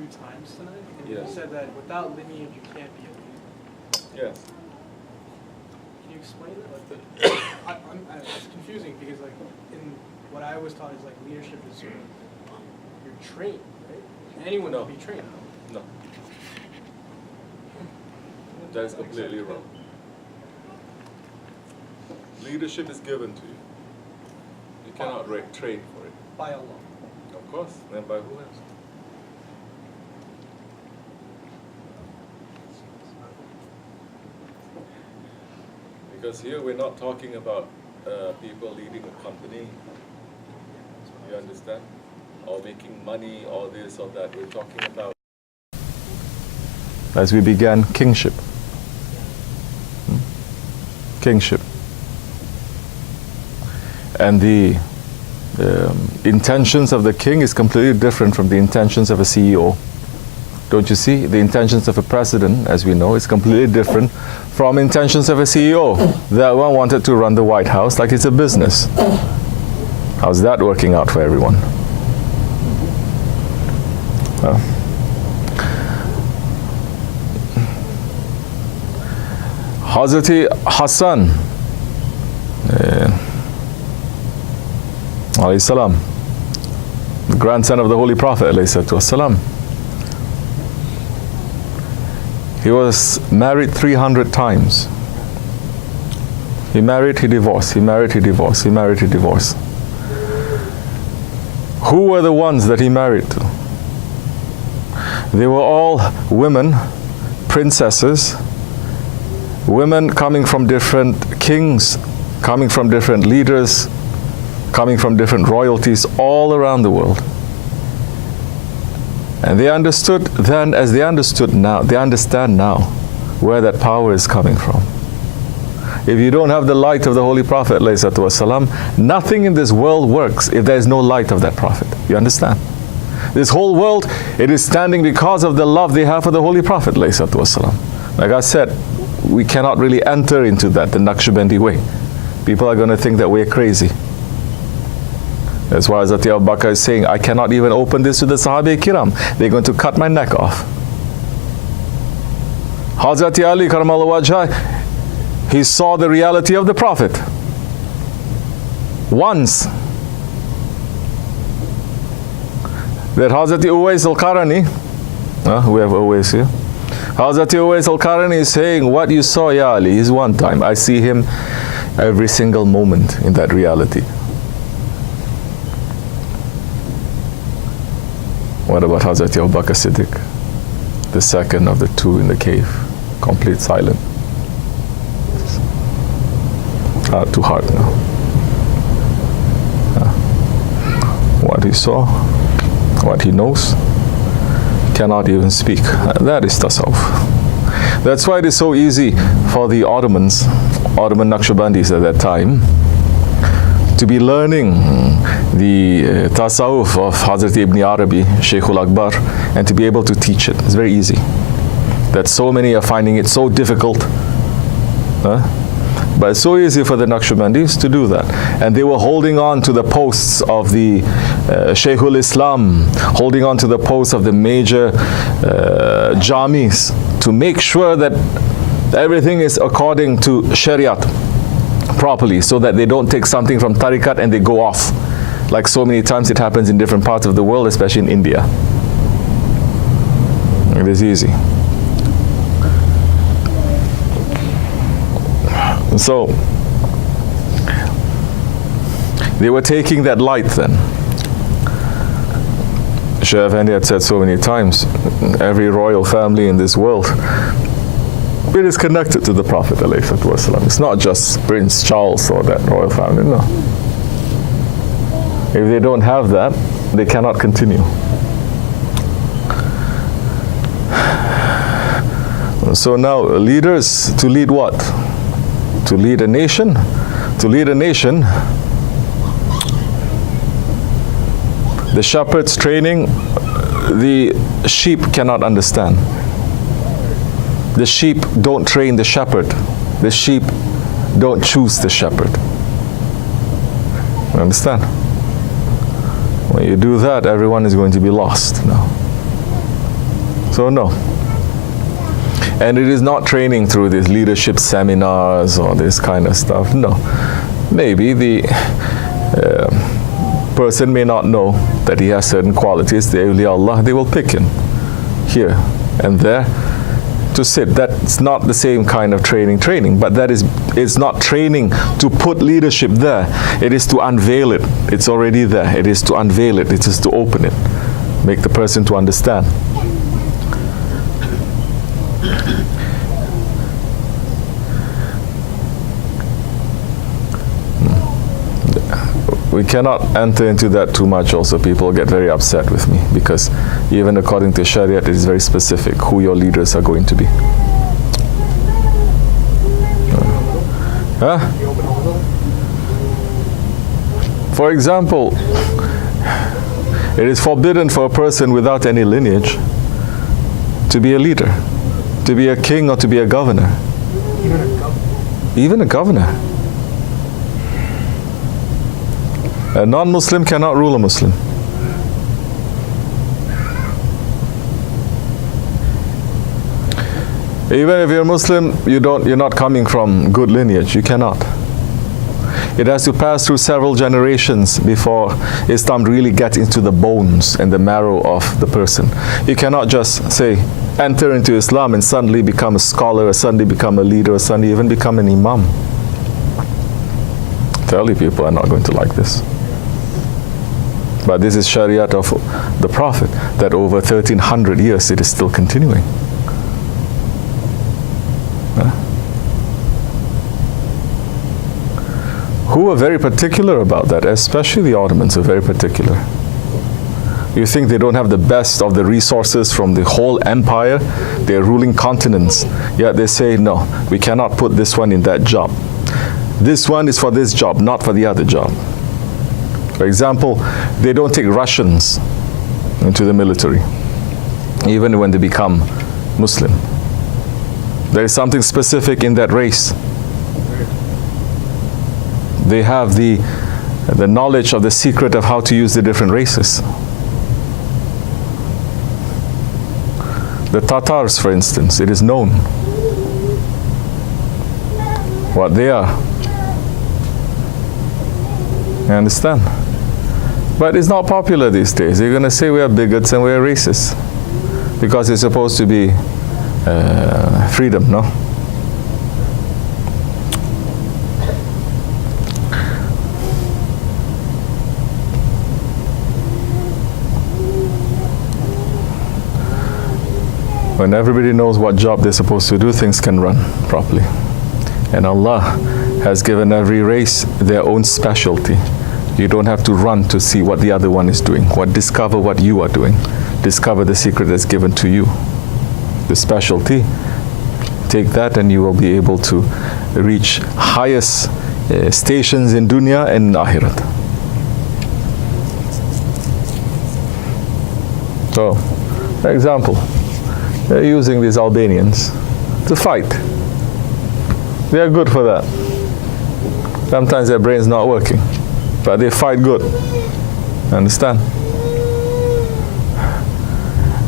few times tonight, and Yes. you said that without lineage you can't be a leader. Yes. Can you explain that? It's confusing because like in what I was taught is like leadership is sort of you're trained, right? Anyone No. can be trained. No. That is completely wrong. Leadership is given to you. You cannot train for it. By Allah. Of course. Then by who else? Because here we're not talking about people leading a company. You understand? Or making money, or this or that. We're talking about, as we began, kingship. Kingship. And the intentions of the king is completely different from the intentions of a CEO. Don't you see? The intentions of a president, as we know, is completely different from intentions of a CEO. That one wanted to run the White House like it's a business. How's that working out for everyone? Hazreti Hassan alayhi salam, the grandson of the Holy Prophet alayhi salam. He was married 300 times. He married, he divorced, he married, he divorced, he married, he divorced. Who were the ones that he married to? They were all women, princesses, women coming from different kings, coming from different leaders, coming from different royalties all around the world. And they understood then, as they understood now, they understand now where that power is coming from. If you don't have the light of the Holy Prophet ﷺ, nothing in this world works if there is no light of that Prophet. You understand? This whole world, it is standing because of the love they have for the Holy Prophet ﷺ. Like I said, we cannot really enter into that, the Nakshibendi way. People are going to think that we're crazy. That's why Hazrat Abu Bakr is saying, I cannot even open this to the Sahabi-Kiram. They're going to cut my neck off. Hazrat Ali Karamallahu Wajhah, he saw the reality of the Prophet. Once. That Hazrat Uwais al-Qarani, we have Uwais here. Hazrat Uwais al-Qarani is saying, what you saw, Ya Ali, is one time. I see him every single moment in that reality. What about Hazrat Abu Bakr Siddiq, the second of the two in the cave, complete silent? Heart to heart now. What he saw, what he knows, cannot even speak. That is tasawwuf. That's why it is so easy for the Ottoman Naqshbandis at that time, to be learning the tasawwuf of Hazrat Ibn Arabi, Shaykhul Akbar, and to be able to teach it. It's very easy. That so many are finding it so difficult. But it's so easy for the Naqshbandis to do that. And they were holding on to the posts of the Shaykhul Islam, holding on to the posts of the major jamis, to make sure that everything is according to Shariat properly, so that they don't take something from tariqat and they go off, like so many times it happens in different parts of the world, especially in India. It is easy. So they were taking that light then. Shaykh Efendi had said so many times, every royal family in this world, it is connected to the Prophet ﷺ. It's not just Prince Charles or that royal family, no. If they don't have that, they cannot continue. So now, leaders, to lead what? To lead a nation? To lead a nation, the shepherd's training, the sheep cannot understand. The sheep don't train the shepherd. The sheep don't choose the shepherd. You understand? When you do that, everyone is going to be lost now. So no. And it is not training through these leadership seminars or this kind of stuff. No. Maybe the person may not know that he has certain qualities. The awliya Allah, they will pick him here and there to sit. That's not the same kind of training, but that is, it's not training to put leadership there. It is to unveil it. It's already there. It is to unveil it. It is to open it. Make the person to understand. We cannot enter into that too much also. People get very upset with me because even according to Sharia, it is very specific who your leaders are going to be. Huh? For example, it is forbidden for a person without any lineage to be a leader, to be a king or to be a governor. Even a governor? Even a governor. A non-Muslim cannot rule a Muslim. Even if you're Muslim, you're not coming from good lineage. You cannot. It has to pass through several generations before Islam really gets into the bones and the marrow of the person. You cannot just say, enter into Islam and suddenly become a scholar, or suddenly become a leader, or suddenly even become an imam. Tell you, people are not going to like this. But this is Shariat of the Prophet, that over 1300 years it is still continuing. Who were very particular about that, especially the Ottomans are very particular. You think they don't have the best of the resources from the whole empire? They're ruling continents. Yet they say, no, we cannot put this one in that job. This one is for this job, not for the other job. For example, they don't take Russians into the military, even when they become Muslim. There is something specific in that race. They have the knowledge of the secret of how to use the different races. The Tatars, for instance, it is known what they are. You understand? But it's not popular these days. You're going to say we are bigots and we are racists because it's supposed to be freedom, no? When everybody knows what job they're supposed to do, things can run properly. And Allah has given every race their own specialty. You don't have to run to see what the other one is doing. Discover what you are doing. Discover the secret that's given to you. The specialty. Take that and you will be able to reach highest stations in dunya and akhirat. So, for example, they're using these Albanians to fight. They are good for that. Sometimes their brain's not working, but they fight good. Understand?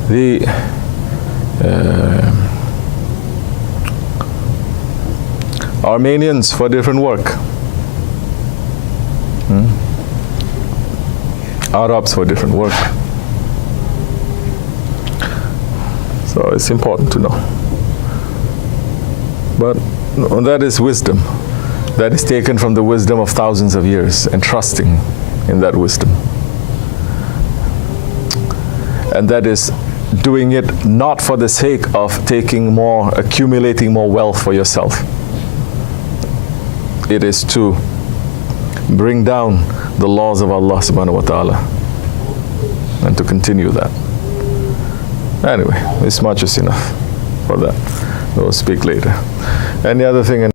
The Armenians for different work. Arabs for different work. So it's important to know. But that is wisdom. That is taken from the wisdom of thousands of years and trusting in that wisdom. And that is doing it not for the sake of accumulating more wealth for yourself. It is to bring down the laws of Allah subhanahu wa ta'ala and to continue that. Anyway, this much is enough for that. We'll speak later. Any other thing?